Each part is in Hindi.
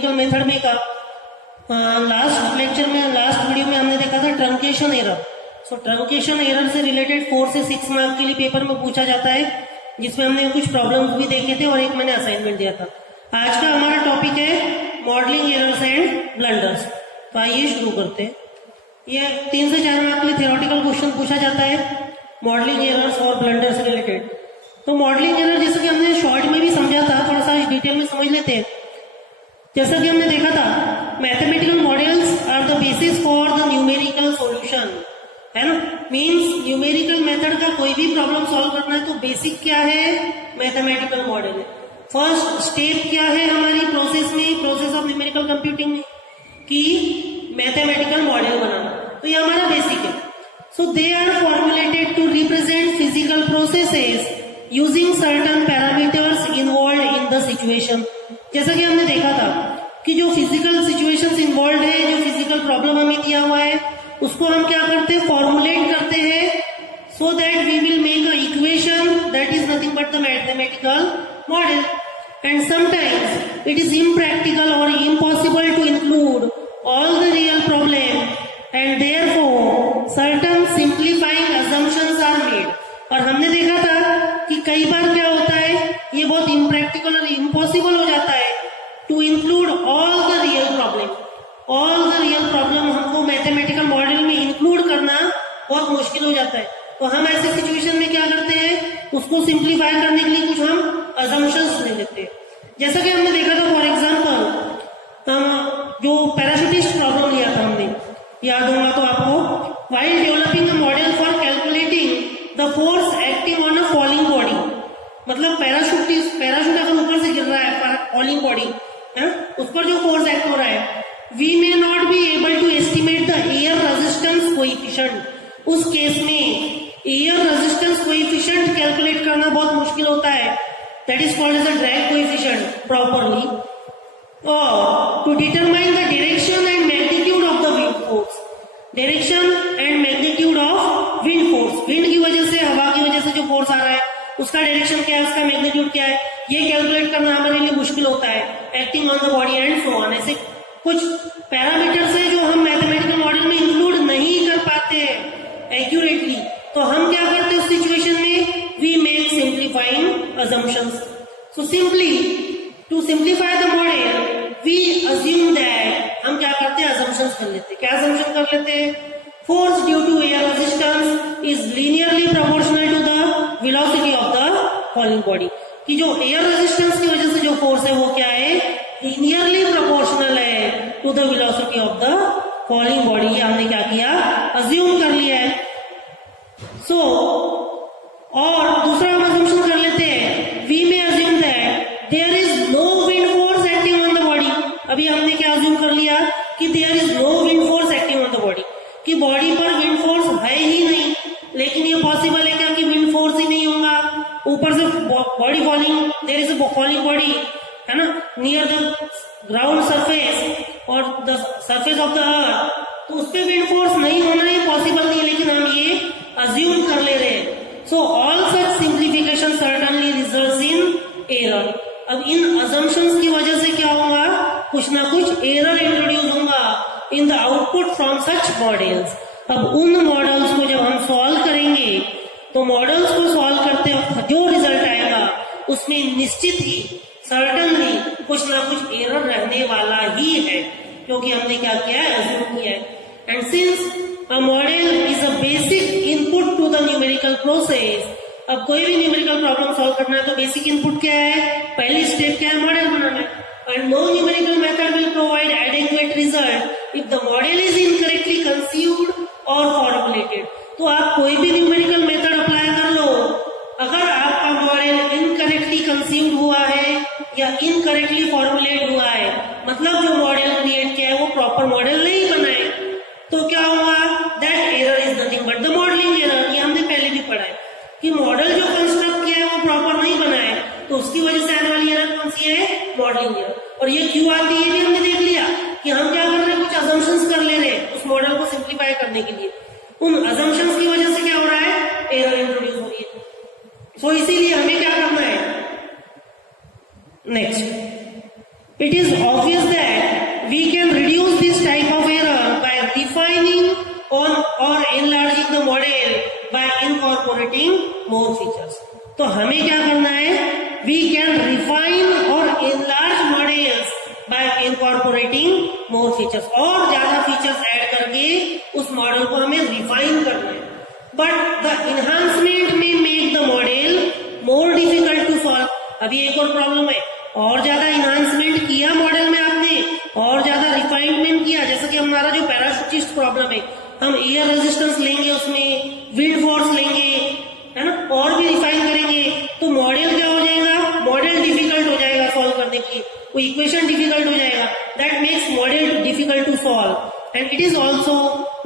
न्यूमेरिकल मेथड में का लास्ट लेक्चर में, लास्ट वीडियो में हमने देखा था ट्रंकेशन एरर। सो ट्रंकेशन एरर से रिलेटेड 4 से 6 मार्क के लिए पेपर में पूछा जाता है, जिसमें हमने कुछ प्रॉब्लम्स भी देखे थे और एक मैंने असाइनमेंट दिया था। आज का हमारा टॉपिक है मॉडलिंग एरर्स एंड ब्लंडर्स। तो आइए शुरू करते हैं। ये 3 से 4 मार्क के लिए थ्योरेटिकल क्वेश्चन पूछा जाता है मॉडलिंग एरर्स और ब्लंडर से रिलेटेड। तो मॉडलिंग एरर जैसे कि हमने शॉर्ट में भी समझा था, थोड़ा सा डिटेल में समझ लेते हैं। जैसा कि हमने देखा था, mathematical models are the basis for the numerical solution, है ना। मींस न्यूमेरिकल मेथड का कोई भी प्रॉब्लम सॉल्व करना है तो बेसिक क्या है, मैथमेटिकल मॉडल है। फर्स्ट स्टेप क्या है हमारी प्रोसेस में, प्रोसेस ऑफ न्यूमेरिकल कंप्यूटिंग में, कि मैथमेटिकल मॉडल बनाना। तो ये हमारा बेसिक है। So they are formulated to represent physical processes using certain parameters involve in the situation. जैसा कि हमने देखा था कि जो फिजिकल सिचुएशंस इन्वॉल्व है, जो फिजिकल प्रॉब्लम हमें दिया हुआ है, उसको हम क्या करते हैं, फॉर्मुलेट करते हैं, so that we will make a equation that is nothing but the mathematical model. And sometimes it is impractical और impossible to include all the real problem and therefore certain simplifying assumptions are made। और हमने देखा था कि कई बार क्या होता है, ये बहुत इम्प्रैक्टिकल और इम्पॉसिबल हो जाता है to include all the real problem. All the real problem हमको मैथमेटिकल मॉडल में इंक्लूड करना बहुत मुश्किल हो जाता है। तो हम ऐसे सिचुएशन में क्या करते हैं, उसको सिंप्लीफाई करने के लिए कुछ हम assumptions ले लेते हैं। जैसा कि हमने देखा था, फॉर एग्जाम्पल जो पैराशूटिस्ट प्रॉब्लम लिया था हमने, याद होगा तो आपको, while developing a model for calculating the force acting on a falling body. मतलब पैराशूट अगर ऊपर से गिर रहा है, फॉलिंग बॉडी है, उस पर जो फोर्स एक्ट हो रहा है, we may not be able to estimate the air resistance coefficient. उस केस में एयर रेजिस्टेंस कोएफिशिएंट कैलकुलेट करना बहुत मुश्किल होता है, that is called as a drag coefficient properly, or to determine the direction and magnitude of the wind force। direction and magnitude of wind force, wind की वजह से, हवा की वजह से जो फोर्स आ रहा है, उसका डायरेक्शन क्या है, उसका मैग्नीट्यूड क्या है, ये कैलकुलेट करना हमारे लिए मुश्किल होता है। Acting on the body and so on, ऐसे कुछ पैरामीटर्स है जो हम मैथमेटिकल मॉडल में इंक्लूड नहीं कर पाते एक्यूरेटली। तो हम क्या करते हैं उस सिचुएशन में, we make simplifying assumptions. So simply to simplify the model we assume that, हम क्या करते हैं, assumptions कर लेते हैं। क्या assumption कर लेते हैं, force due to air resistance is linearly proportional to the velocity of the falling body. कि जो एयर रेजिस्टेंस की वजह से जो फोर्स है वो क्या है, लीनियरली प्रोपोर्शनल है to the velocity of the falling body. ये हमने क्या किया, अज्यूम कर लिया है। सो और दूसरा हम assumption कर लेते हैं, we may assume that there is no wind force acting on the body. अभी हमने क्या अज्यूम कर लिया कि there is no wind force acting on the body, कि बॉडी पर विंड फोर्स है ही नहीं। लेकिन ये पॉसिबल है क्या कि विंड फोर्स ही नहीं होगा, ऊपर से body falling, there is a falling body, है ना, नियर द ग्राउंड सरफेस और the surface of the earth, तो उस पर विंड फोर्स नहीं होना है, पॉसिबल नहीं है, लेकिन हम ये अज्यूम कर ले रहे हैं। So all such simplification certainly results in error. अब इन अजम्पशंस की वजह से क्या होगा, कुछ ना कुछ एरर इंट्रोड्यूस होगा in the output from such models. अब उन मॉडल्स को जब हम सॉल्व करेंगे, तो मॉडल्स को सॉल्व करते वक्त जो रिजल्ट आएगा उसमें निश्चित ही, सर्टनली कुछ ना कुछ एरर रहने वाला ही है, क्योंकि हमने क्या किया है, अज्यूम किया है। And since a model is a basic input to the numerical process, अब कोई भी न्यूमेरिकल प्रॉब्लम सॉल्व करना है तो बेसिक इनपुट क्या है, पहली स्टेप क्या है, मॉडल बनाना है। And no numerical method will provide adequate result if the model is incorrectly conceived और फॉर्मुलेटेड। तो आप कोई भी न्यूमेरिकल मेथड अप्लाई कर लो, अगर आपका मॉडल इनकरेक्टली कंसीव्ड हुआ है या इनकरेक्टली फॉर्मुलेट हुआ है, मतलब जो मॉडल क्रिएट किया है वो प्रॉपर मॉडल नहीं बना है, तो क्या होगा, that error is nothing but the modelling error. ये हमने पहले भी पढ़ा है कि मॉडल जो कंस्ट्रक्ट किया है वो प्रॉपर नहीं बना है, तो उसकी वजह से आने वाली एरर कौन सी है, मॉडलिंग एरर। और ये क्यों आती है, ये भी हमने देख लिया कि हम क्या कर रहे हैं, कुछ assumptions कर ले रहे हैं उस मॉडल को सिंप्लीफाई करने के लिए। उन assumptions की वजह से क्या हो रहा है, एरर इंट्रोड्यूस हो रही है। तो इसीलिए हमें क्या करना है, next It is obvious that we can reduce this type of error by refining on or enlarging the model by incorporating more features. तो हमें क्या करना है? We can refine or enlarge models by incorporating more features. और ज्यादा फीचर्स ऐड करके उस मॉडल को हमें रिफाइन करना है. But the enhancement may make the model more difficult to solve. अभी एक और प्रॉब्लम है, और ज्यादा इन्हांसमेंट किया मॉडल में आपने, और ज्यादा रिफाइनमेंट किया, जैसे कि हमारा जो पैराशूटिस्ट प्रॉब्लम है, हम एयर रेजिस्टेंस लेंगे, उसमें विंड फोर्स लेंगे, है ना, और भी रिफाइन करेंगे, तो मॉडल क्या हो जाएगा? मॉडल डिफिकल्ट हो जाएगा सॉल्व करने की, वो इक्वेशन डिफिकल्ट हो जाएगा. That makes model difficult to solve. And it is also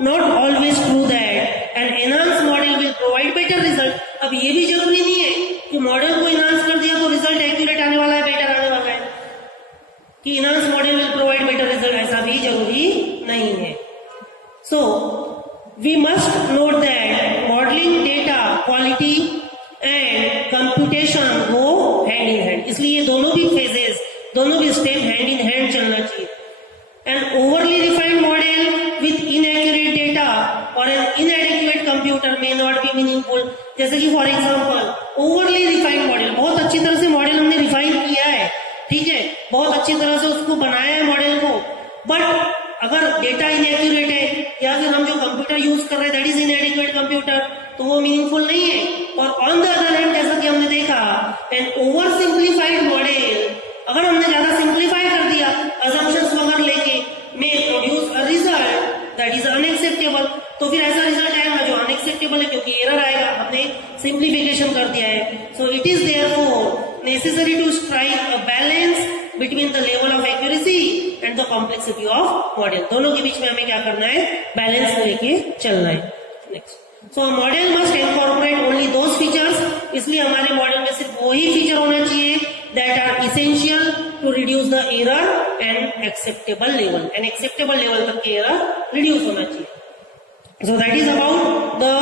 not always true that an enhance model will provide better result. अब ये भी जरूरी नहीं है कि मॉडल को इनहांस कर दिया तो रिजल्ट एक्यूरेट आने वाला है, बेटर आने वाला है, कि enhance model will provide better result, ऐसा भी जरूरी नहीं है. So we must note that modelling, data quality and computation go hand in hand. इसलिए दोनों भी फेजेस, दोनों भी स्टेप हैंड इन हैंड चलना चाहिए. An overly refined model with inaccurate data or an inadequate computer may not be meaningful. जैसे कि for example overly refined model, बहुत अच्छी तरह से मॉडल हमने रिफाइन किया है, ठीक है, बहुत अच्छी तरह से उसको बनाया है मॉडल को, बट अगर डेटा इनएक्यूरेट है या फिर हम जो कंप्यूटर यूज कर रहे हैं दैट इज इनएडिक्वेट कंप्यूटर, तो वो मीनिंगफुल नहीं है. और ऑन द अदर हैंड, जैसा कि हमने देखा, एन ओवर सिंप्लीफाइड मॉडल, अगर हमने ज्यादा सिंप्लीफाई कर दिया असम्पशंस वगैरह लेके, में produce a result that is unacceptable, तो फिर ऐसा रिजल्ट आएगा जो अनएक्सेप्टेबल है, क्योंकि एरर आएगा, हमने सिंप्लीफिकेशन कर दिया है. So it is therefore necessary to strike a balance between the level of accuracy and the complexity of model. दोनों के बीच में हमें क्या करना है? बैलेंस लेके चलना है. Next, so model must incorporate only those features. इसलिए हमारे मॉडल में सिर्फ वही फीचर होना चाहिए that are essential to reduce the error and acceptable level. And acceptable level तक के error reduce होना चाहिए. So that is about the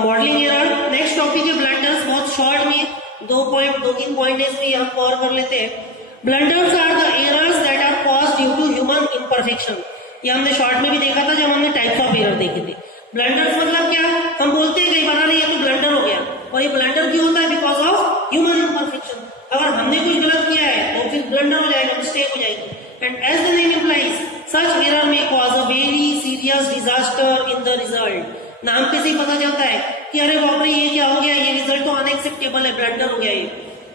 modeling error. Next topic है blunders. बहुत short में दो तीन पॉइंट इसमें हम कवर कर लेते हैं. Blunders are the errors that are caused due to human imperfection. ये हमने शॉर्ट में भी देखा था जब हमने टाइप्स ऑफ एरर देखे थे. ब्लंडर्स मतलब क्या? हम बोलते हैं कई बार अरे ये तो ब्लंडर हो गया, और ये ब्लंडर क्यों होता है? Because of human imperfection. अगर हमने कुछ गलत किया है तो फिर ब्लंडर हो जाएगा, मिस्टेक हो जाएगी. And as the name implies, such error may cause a very serious disaster in the result. नाम पे से ही पता चलता है कि अरे बाप रे ये क्या हो गया, ये रिजल्ट तो अनएक्सेप्टेबल है, ब्लंडर हो गया ये,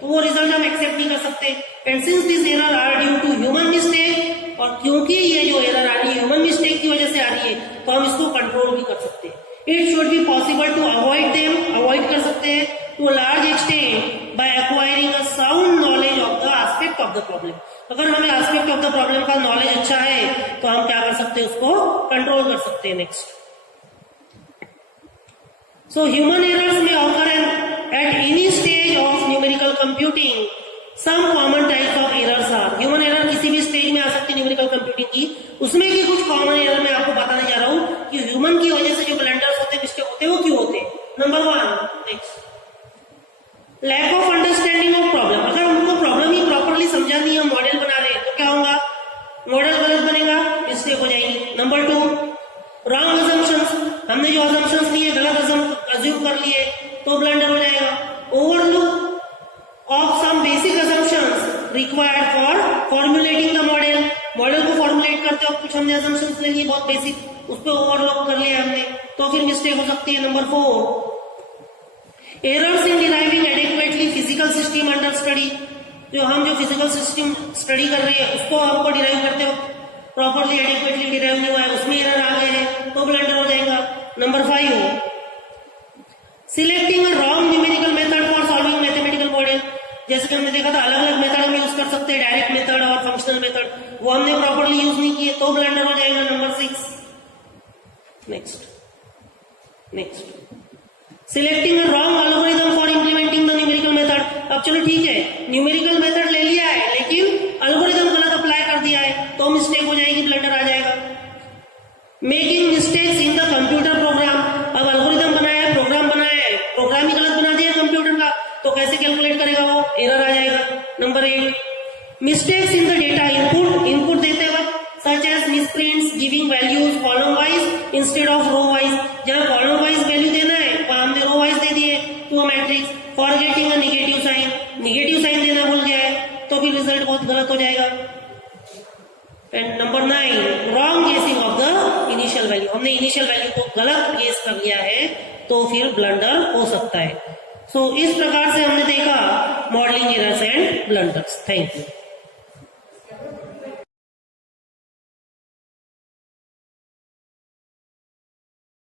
तो वो रिजल्ट हम एक्सेप्ट नहीं कर सकते. And since this error are due to human mistake, और क्योंकि ये जो एरर आ रही है ह्यूमन मिस्टेक की वजह से आ रही है, तो हम इसको कंट्रोल भी कर सकते हैं. It should be possible to avoid them, avoid कर सकते हैं to large extent by acquiring a sound knowledge of the aspect of the problem. अगर हमें एस्पेक्ट ऑफ द प्रॉब्लम का नॉलेज अच्छा है तो हम क्या कर सकते हैं? उसको कंट्रोल कर सकते हैं. Next, so human errors may occur at any stage of numerical computing. Some common types of errors are. Human error किसी भी स्टेज में आ सकती है न्यूमेरिकल कंप्यूटिंग की, उसमें की कुछ कॉमन एरर मैं आपको बताने जा रहा हूं कि ह्यूमन की वजह से जो ब्लंडर्स होते हैं, मिस्टेक होते हैं, वो क्यों होते हैं. Number 1, next, lack of understanding of problem. अगर हमको प्रॉब्लम ही प्रॉपरली समझा नहीं, हम मॉडल बना रहे हैं, तो क्या होगा? मॉडल गलत बनेगा, मिस्टेक हो जाएगी. Number 2, wrong assumptions. हमने जो असम्पशंस लिए गलत अज्यूम कर लिए, तो ब्लंडर हो जाएगा. Overlook of some basic assumptions required for formulating the model. Model को फॉर्मुलेट करते वक्त कुछ हमने असम्पशंस ले लिए बहुत बेसिक, उस पर ओवरलुक कर लिया हमने, तो फिर मिस्टेक हो सकती है. Number 4, errors in deriving adequately physical system under study. जो फिजिकल सिस्टम स्टडी कर रहे हैं उसको हमको डिराइव करते वक्त प्रॉपरली एडिक्वेटली डिराइव नहीं हुआ है, उसमें एरर आ गए हैं, तो ब्लंडर हो जाएगा. Number 5, selecting a wrong numerical method for solving mathematical model. जैसे कि हमने देखा था अलग अलग मेथड हम यूज कर सकते हैं, डायरेक्ट मेथड और फंक्शनल मेथड, वो हमने प्रॉपरली यूज नहीं किए, तो ब्लंडर हो जाएगा. Number 6, next, selecting a wrong algorithm for implementing the numerical method. अब चलो ठीक है, न्यूमेरिकल मेथड ले लिया है लेकिन एल्गोरिथम गलत अप्लाई कर दिया है, तो मिस्टेक हो जाएगी, ब्लंडर आ जाएगा. Making mistakes in the computer program. अब एल्गोरिथम बनाया है, प्रोग्राम बनाया है, प्रोग्राम ही गलत बना दिया कंप्यूटर का, तो कैसे कैलकुलेट करेगा वो? एरर आ जाएगा. Number 8, mistakes in the data input देते वक्त such as misprints, giving values column wise instead of row wise, जहां कॉलम वाइज वैल्यू देना है वहां हमने रो वाइज दे दिए to a matrix. Forgetting a negative sign देना भूल गया है तो भी रिजल्ट बहुत गलत हो जाएगा। एंड नंबर 9, रॉन्ग गेसिंग ऑफ द इनिशियल वैल्यू, हमने इनिशियल वैल्यू को गलत गेस कर लिया है तो फिर ब्लंडर हो सकता है। सो इस प्रकार से हमने देखा modelling errors and blunders. Thank you.